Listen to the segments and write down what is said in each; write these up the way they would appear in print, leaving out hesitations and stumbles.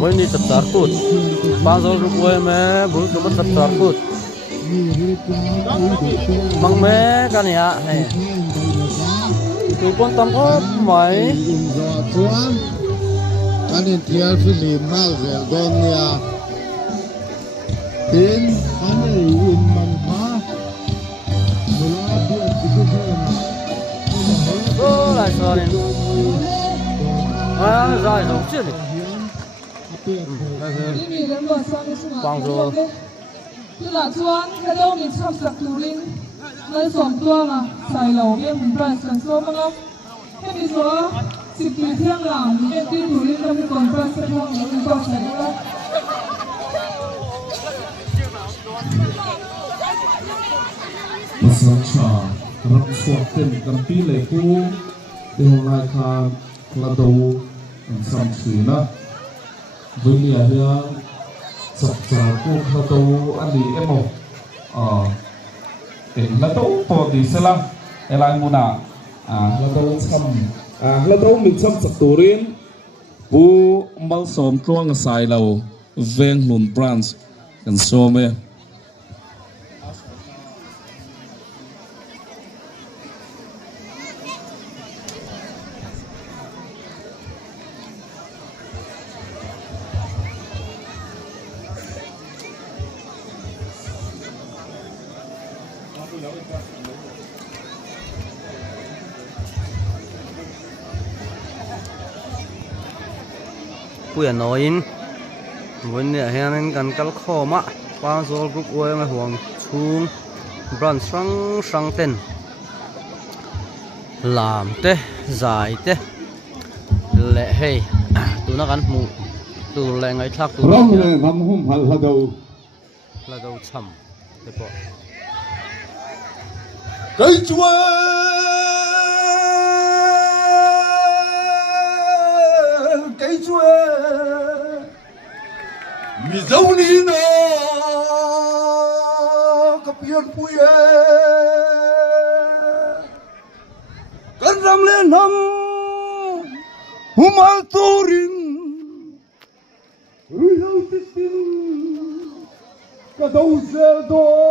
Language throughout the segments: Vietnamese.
với ni chặt chặt cút ba giờ lúc quay mẹ bữa tụi bắt chặt chặt cút bằng mẹ cái này à hay tụi con tâm ốp mấy anh em theo phim mal về con nhà tin anh ấy in bằng phá ô lại sao này rồi rồi chưa này bằng rồi tức là chuan cái đâu mình sắp sạch turin nơi xóm tua mà xài lẩu bên mình phải sản xuất mà ngóc cái gì số xịt tùy thiêng làm bên tin turin đâu mình còn phải sản xuất mình còn xài nữa Masacha rap suaten kampi leku dihongai kha klado sam suina vulia ya sakcha ku klado ani emo klado po di sela elai muna klado min sam sakturin bu mal som tuang sai lo veng lun branch kan some bữa nói in vấn đề hiện nay cần cắt kho mà bao giờ group quay mà hoàng chung brand sang sang tên làm thế giải thế lệ hay tụi nó gắn mũ tụi lệ ngày khác tụi rong lên ngắm hum hal là đầu chầm thế bộ cây chúa cây chúa mi dâu ni nó cặp yên pui cơn râm lên năm humal turin uyau titin kadau zeldo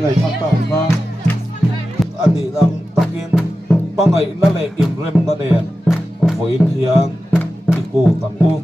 ngày thắt tàu ra anh đi đang takin bang ngày nó lại im rem nó đèn với hiền đi cô tặng cô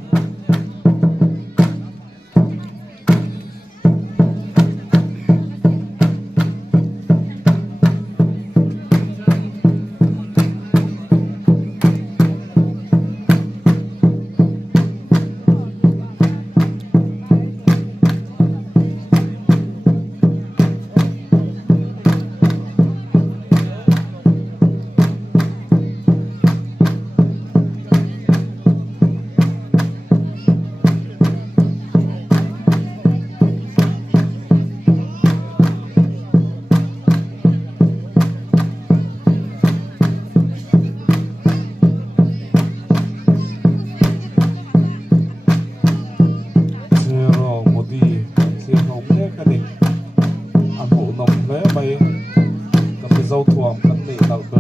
dâu thuồng cắn nỉ tàu bờ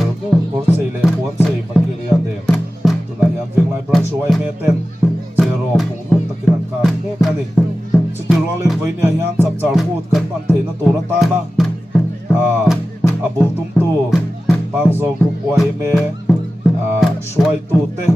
có xây lệ cuốn xây và kia liền đèn tụi này làm việc lại branch xoay mê tên zero cũng nó ta kia cả thế cái này sự điều lên với nhà hàng sắp chào cốt cắn bàn thế nó tổ nó ta na abu tum tu bang dâu cục quay mê xoay tu tê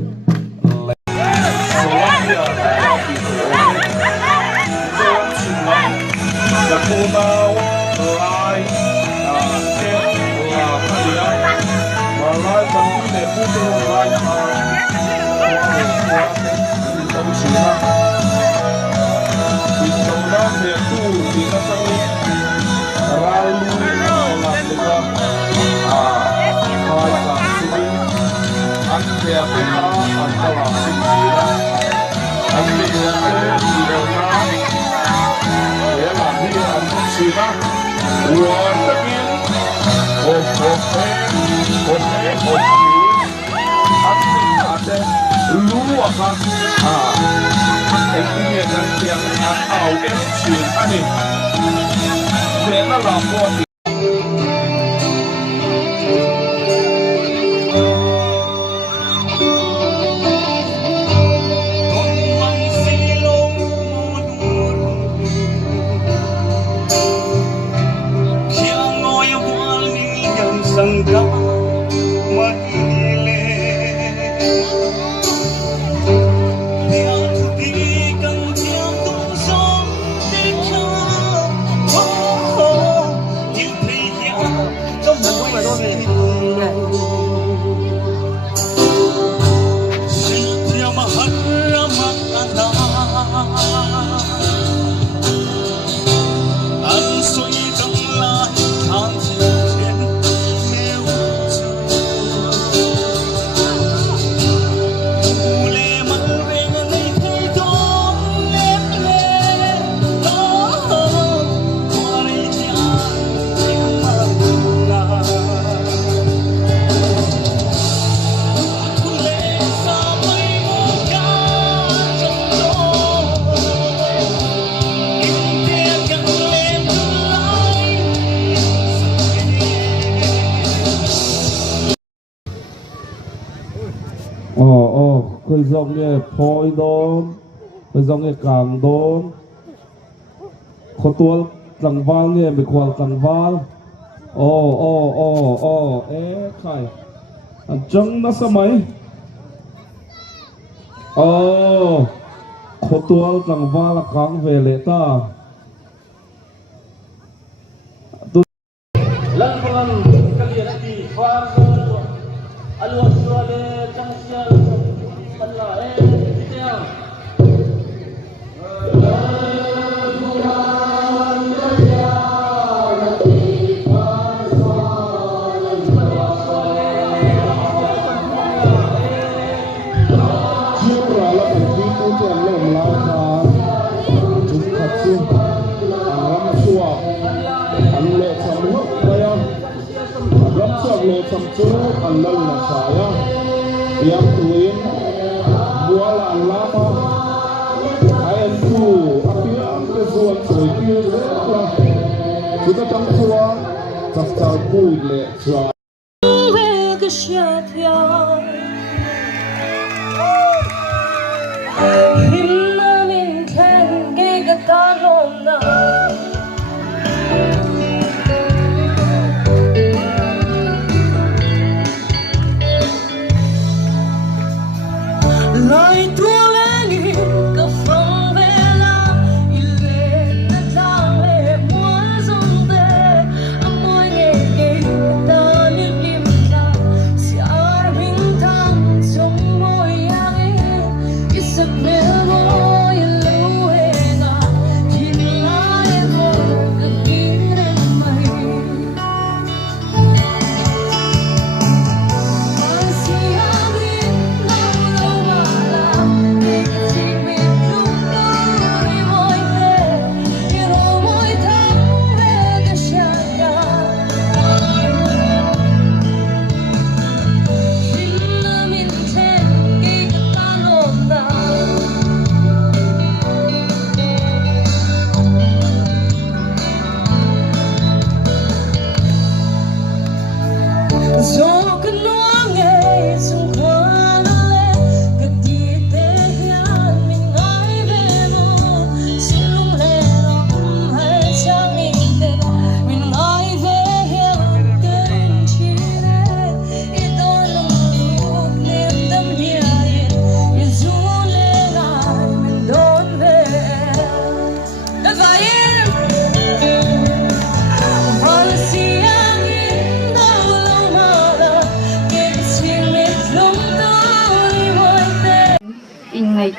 khơi dòng nghe phôi đôn khơi dòng nghe càng đôn khó tua rằng val nghe bị khoan càng val khai anh trăng nó sao mấy khó tua rằng val là càng về lệ ta lần phần cái gì đó thì pha alo suale trong xe phần lại theo Andal na saya yang tuin buala lama ayan tu apiang kezuan soitu lah kita tangkua takal pui le tra himna min khen ge ga ta rom na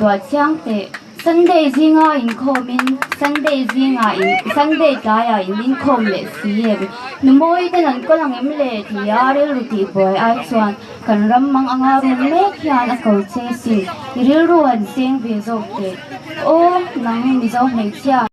tua chiang te Sunday zinga in komin Sunday zinga in Sunday kaya in kom le siye numoi te nan ko lang emle ti are luti boy ai chuan kan ram mang angarum me khian a ko che si ril ruan sing ve zo te o nang mi zo me chia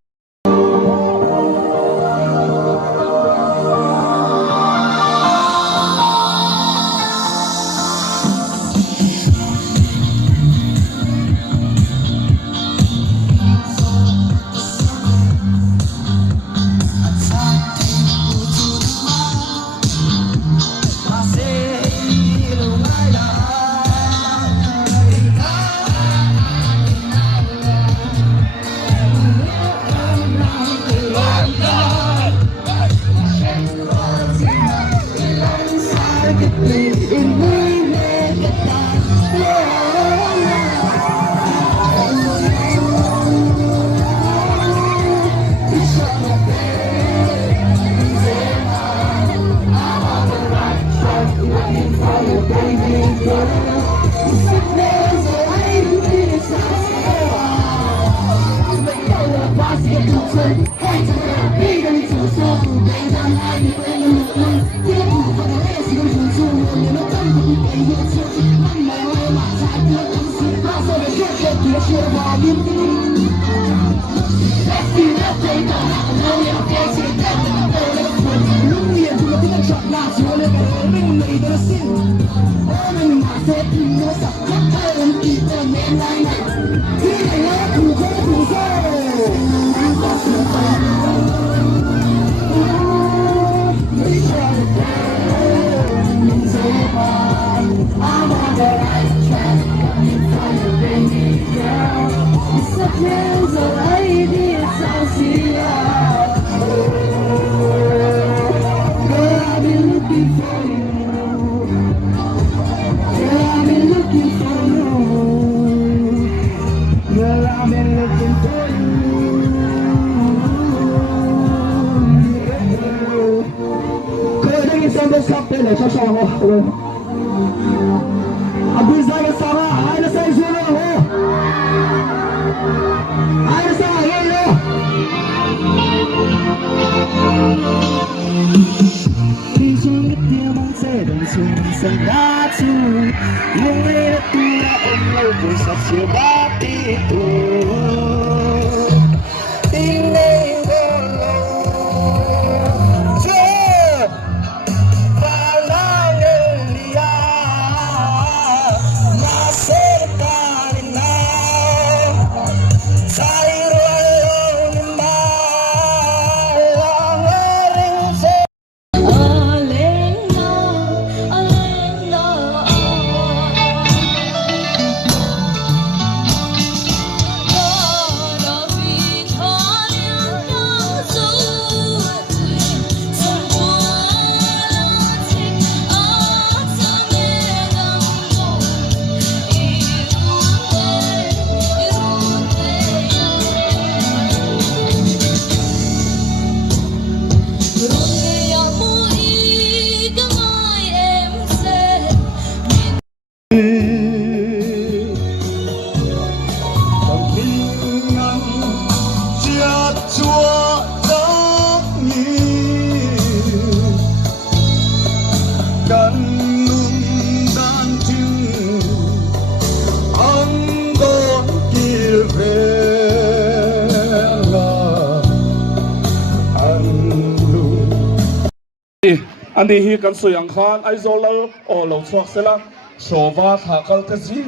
อันนี้ฮีกันสุยังขานไอโซลโอโลชวกเสละโชวาถ้ากัลเตจิง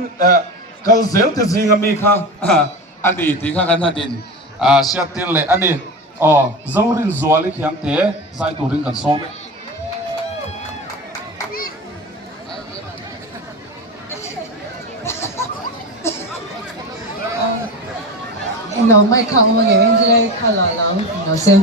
กัลเซลเตจิงมีค่ะอันนี้ที่ข้ากันทันดินเชียตินเลยอันนี้อ๋อเจ้ารินจัวลิขยังเตะใส่ตัวรินกันโซมเราไม่เข้ามาเองจะได้เข้าหล่อหลังเราเซม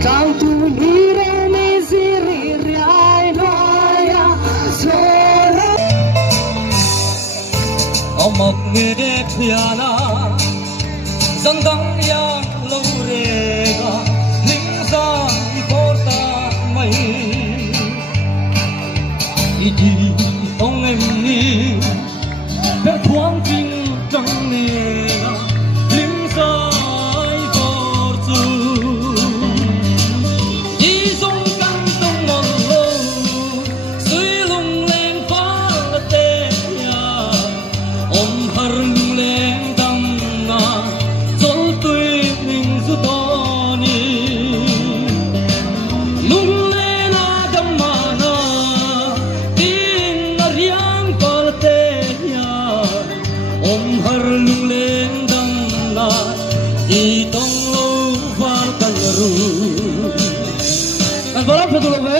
Kau tu mira me ziri rai noya sora Omak ngede piana Zandang yang lorega Lingsa I porta mai Idi ong em ni Per thuang ting trăng nega Lingsa I porta Kan bola betul-betul